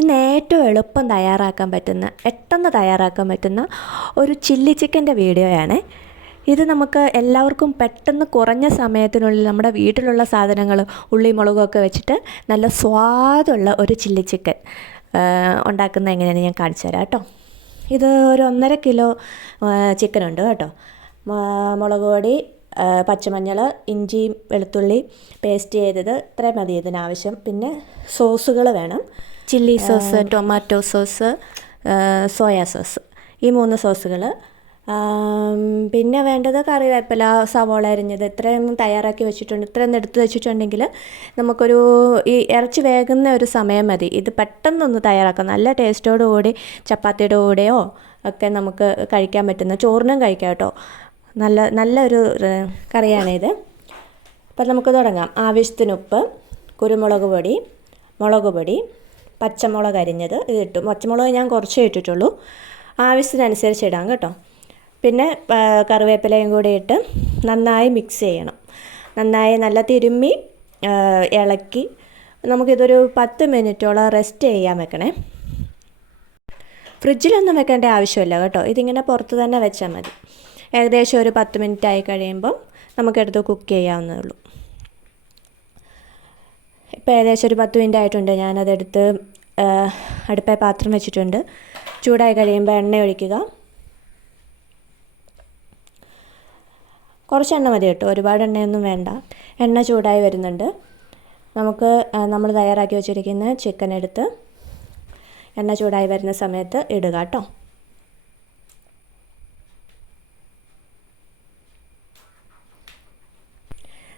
ഇന്ന് ഏറ്റവും എളുപ്പം തയ്യാറാക്കാൻ പറ്റുന്ന പെട്ടെന്ന് തയ്യാറാക്കാൻ പറ്റുന്ന ഒരു ചില്ലി ചിക്കൻ്റെ വീഡിയോയാണ്. ഇത് നമുക്ക് എല്ലാവർക്കും പെട്ടെന്ന് കുറഞ്ഞ സമയത്തിനുള്ളിൽ നമ്മുടെ വീട്ടിലുള്ള സാധനങ്ങൾ ഉള്ളി മുളകൊക്കെ വെച്ചിട്ട് നല്ല സ്വാദുള്ള ഒരു ചില്ലി ചിക്കൻ ഉണ്ടാക്കുന്ന എങ്ങനെയാണെന്ന് ഞാൻ കാണിച്ചു തരാം കേട്ടോ. ഇത് ഒരു 1.5 കിലോ ചിക്കനുണ്ട് കേട്ടോ. മുളക് പൊടി, പച്ചമഞ്ഞൾ, ഇഞ്ചി വെളുത്തുള്ളി പേസ്റ്റ് ചെയ്തത് ഇത്രയും മതി ഇതിനാവശ്യം. പിന്നെ സോസുകൾ വേണം. Chilli sauce, tomato sauce, soya sauce, ഈ 3 സോസുകൾ. പിന്നെ വേണ്ടത് കറിവേപ്പില, സവോള അരിഞ്ഞത്. ഇത്രയും തയ്യാറാക്കി വെച്ചിട്ടുണ്ട്. ഇത്രയും എടുത്ത് വെച്ചിട്ടുണ്ടെങ്കിൽ നമുക്കൊരു ഈ ഇറച്ചി വേകുന്ന ഒരു സമയം മതി. ഇത് പെട്ടെന്നൊന്ന് തയ്യാറാക്കാം. നല്ല ടേസ്റ്റോടു കൂടി ചപ്പാത്തിയുടെ കൂടെയോ ഒക്കെ നമുക്ക് കഴിക്കാൻ പറ്റുന്ന, ചോറിനും കഴിക്കാം കേട്ടോ. നല്ലൊരു കറിയാണിത്. അപ്പം നമുക്ക് തുടങ്ങാം. ആവശ്യത്തിന് ഉപ്പ്, കുരുമുളക് പൊടി, മുളക് പൊടി, പച്ചമുളക് അരിഞ്ഞത് ഇത് ഇട്ടു. പച്ചമുളക് ഞാൻ കുറച്ചേ ഇട്ടിട്ടുള്ളൂ, ആവശ്യത്തിനനുസരിച്ച് ഇടാം കേട്ടോ. പിന്നെ കറിവേപ്പിലയും കൂടി ഇട്ട് നന്നായി മിക്സ് ചെയ്യണം. നന്നായി നല്ല തിരുമ്മി ഇളക്കി നമുക്കിതൊരു 10 മിനിറ്റോളം റെസ്റ്റ് ചെയ്യാൻ വെക്കണേ. ഫ്രിഡ്ജിലൊന്നും വെക്കേണ്ട ആവശ്യമില്ല കേട്ടോ. ഇതിങ്ങനെ പുറത്ത് തന്നെ വെച്ചാൽ മതി. ഏകദേശം ഒരു 10 മിനിറ്റ് ആയി കഴിയുമ്പം നമുക്കെടുത്ത് കുക്ക് ചെയ്യാവുന്നേ ഉള്ളൂ. ഇപ്പോൾ ഏകദേശം ഒരു 10 മിനിറ്റ് ആയിട്ടുണ്ട്. ഞാനതെടുത്ത് അടുപ്പിൽ പാത്രം വെച്ചിട്ടുണ്ട്. ചൂടായി കഴിയുമ്പോൾ എണ്ണ ഒഴിക്കുക. കുറച്ച് എണ്ണ മതി കേട്ടോ, ഒരുപാട് എണ്ണയൊന്നും വേണ്ട. എണ്ണ ചൂടായി വരുന്നുണ്ട്. നമുക്ക് നമ്മൾ തയ്യാറാക്കി വെച്ചിരിക്കുന്ന ചിക്കൻ എടുത്ത് എണ്ണ ചൂടായി വരുന്ന സമയത്ത് ഇടുക കേട്ടോ.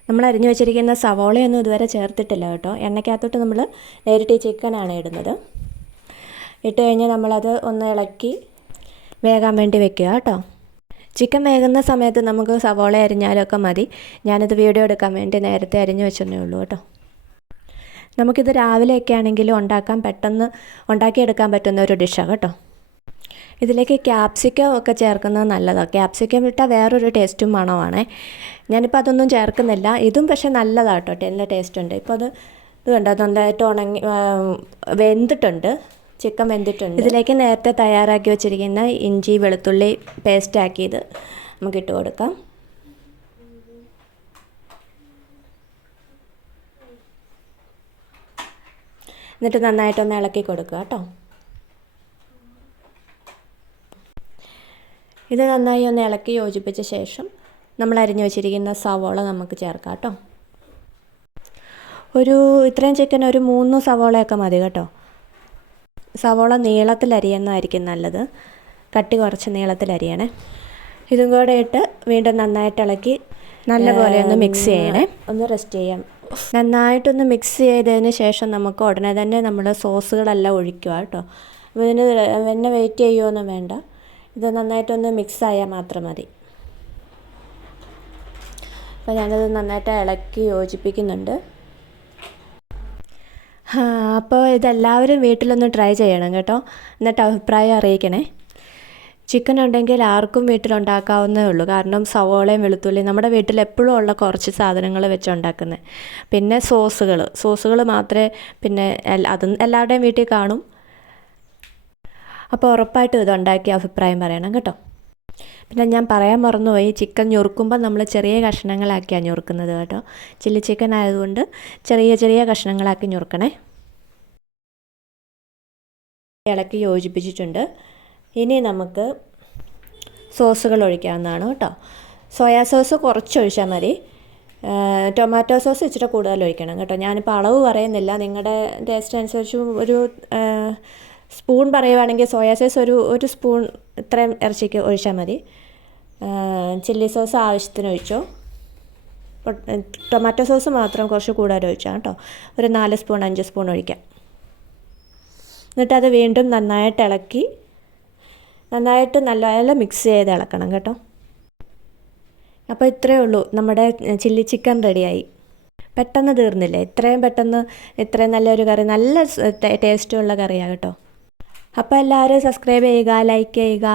നമ്മൾ അരിഞ്ഞു വെച്ചിരിക്കുന്ന സവോളയൊന്നും ഇതുവരെ ചേർത്തിട്ടില്ല കേട്ടോ. എണ്ണയ്ക്കകത്തോട്ട് നമ്മൾ നേരിട്ട് ഈ ചിക്കനാണ് ഇടുന്നത്. ഇട്ട് കഴിഞ്ഞാൽ നമ്മളത് ഒന്ന് ഇളക്കി വേകാൻ വേണ്ടി വെക്കുക കേട്ടോ. ചിക്കൻ വേകുന്ന സമയത്ത് നമുക്ക് സവോള അരിഞ്ഞാലൊക്കെ മതി. ഞാനിത് വീഡിയോ എടുക്കാൻ വേണ്ടി നേരത്തെ അരിഞ്ഞു വെച്ചതേ ഉള്ളൂ കേട്ടോ. നമുക്കിത് രാവിലെയൊക്കെ ആണെങ്കിലും പെട്ടെന്ന് ഉണ്ടാക്കിയെടുക്കാൻ പറ്റുന്ന ഒരു ഡിഷാണ് കേട്ടോ. ഇതിലേക്ക് ക്യാപ്സിക്കം ഒക്കെ ചേർക്കുന്നത് നല്ലതാണ്. ക്യാപ്സിക്കം ഇട്ടാൽ വേറൊരു ടേസ്റ്റും മണമാണ്. ഞാനിപ്പോൾ അതൊന്നും ചേർക്കുന്നില്ല. ഇതും പക്ഷേ നല്ലതാണ് കേട്ടോ, നല്ല ടേസ്റ്റ് ഉണ്ട്. ഇപ്പോൾ ഇത് കണ്ടോ, നന്നായിട്ട് ഉണങ്ങി വെന്തിട്ടുണ്ട്, ചിക്കൻ വെന്തിട്ടുണ്ട്. ഇതിലേക്ക് നേരത്തെ തയ്യാറാക്കി വെച്ചിരിക്കുന്ന ഇഞ്ചി വെളുത്തുള്ളി പേസ്റ്റ് ആക്കിയത് നമുക്ക് ഇട്ട് കൊടുക്കാം. എന്നിട്ട് നന്നായിട്ടൊന്ന് ഇളക്കി കൊടുക്കുക കേട്ടോ. ഇത് നന്നായി ഒന്ന് ഇളക്കി യോജിപ്പിച്ച ശേഷം നമ്മൾ അരിഞ്ഞു വെച്ചിരിക്കുന്ന സവോള നമുക്ക് ചേർക്കാം കേട്ടോ. ഇത്രയും ചിക്കൻ ഒരു 3 സവോളയൊക്കെ മതി കേട്ടോ. സവോള നീളത്തിലരിയുന്നതായിരിക്കും നല്ലത്. കട്ടി കുറച്ച് നീളത്തിലരിയണേ. ഇതും കൂടെ ഇട്ട് വീണ്ടും നന്നായിട്ട് ഇളക്കി നല്ലപോലെ ഒന്ന് മിക്സ് ചെയ്യണേ. ഒന്ന് റെസ്റ്റ് ചെയ്യാം. നന്നായിട്ടൊന്ന് മിക്സ് ചെയ്തതിന് ശേഷം നമുക്ക് ഉടനെ തന്നെ നമ്മൾ സോസുകളെല്ലാം ഒഴിക്കുക കേട്ടോ. ഇതിന് പിന്നെ വെയിറ്റ് ചെയ്യുമൊന്നും വേണ്ട. ഇത് നന്നായിട്ടൊന്ന് മിക്സ് ആയാൽ മാത്രം മതി. അപ്പോൾ ഞാനത് നന്നായിട്ട് ഇളക്കി യോജിപ്പിക്കുന്നുണ്ട്. അപ്പോൾ ഇതെല്ലാവരും വീട്ടിലൊന്ന് ട്രൈ ചെയ്യണം കേട്ടോ. എന്നിട്ട് അഭിപ്രായം അറിയിക്കണേ. ചിക്കൻ ഉണ്ടെങ്കിൽ ആർക്കും വീട്ടിലുണ്ടാക്കാവുന്നേ ഉള്ളൂ. കാരണം സവോളയും വെളുത്തുള്ളിയും നമ്മുടെ വീട്ടിൽ എപ്പോഴും ഉള്ള കുറച്ച് സാധനങ്ങൾ വെച്ച് ഉണ്ടാക്കുന്നത്. പിന്നെ സോസുകൾ മാത്രമേ പിന്നെ അതും എല്ലാവരുടെയും വീട്ടിൽ കാണും. അപ്പോൾ ഉറപ്പായിട്ടും ഇതുണ്ടാക്കി അഭിപ്രായം പറയണം കേട്ടോ. പിന്നെ ഞാൻ പറയാൻ മറന്നുപോയി, ചിക്കൻ ഞുറുക്കുമ്പോൾ നമ്മൾ ചെറിയ കഷ്ണങ്ങളാക്കിയാണ് ഞുറുക്കുന്നത് കേട്ടോ. ചില്ലി ചിക്കൻ ആയതുകൊണ്ട് ചെറിയ കഷ്ണങ്ങളാക്കി ഞുറുക്കണേ. ഇളക്കി യോജിപ്പിച്ചിട്ടുണ്ട്. ഇനി നമുക്ക് സോസുകൾ ഒഴിക്കാവുന്നതാണ് കേട്ടോ. സോയാ സോസ് കുറച്ച് ഒഴിച്ചാൽ മതി. ടൊമാറ്റോ സോസ് ഇച്ചിരി കൂടുതൽ ഒഴിക്കണം കേട്ടോ. ഞാനിപ്പോൾ അളവ് പറയുന്നില്ല, നിങ്ങളുടെ ടേസ്റ്റ് അനുസരിച്ച് ഒരു സ്പൂൺ പറയുവാണെങ്കിൽ സോയാ സോസ് ഒരു സ്പൂൺ ഇത്രയും ഇറച്ചിക്ക് ഒഴിച്ചാൽ മതി. ചില്ലി സോസ് ആവശ്യത്തിന് ഒഴിച്ചോ. ടൊമാറ്റോ സോസ് മാത്രം കുറച്ച് കൂടുതൽ ഒഴിച്ചാൽ കേട്ടോ. ഒരു 4 സ്പൂൺ 5 സ്പൂൺ ഒഴിക്കാം. എന്നിട്ടത് വീണ്ടും നന്നായിട്ട് ഇളക്കി നല്ല മിക്സ് ചെയ്ത് ഇളക്കണം കേട്ടോ. അപ്പോൾ ഇത്രയേ ഉള്ളൂ, നമ്മുടെ ചില്ലി ചിക്കൻ റെഡിയായി. പെട്ടെന്ന് തീർന്നില്ലേ? ഇത്രയും നല്ലൊരു കറി, നല്ല ടേസ്റ്റുള്ള കറിയാണ് കേട്ടോ. അപ്പോൾ എല്ലാവരും സബ്സ്ക്രൈബ് ചെയ്യുക, ലൈക്ക് ചെയ്യുക.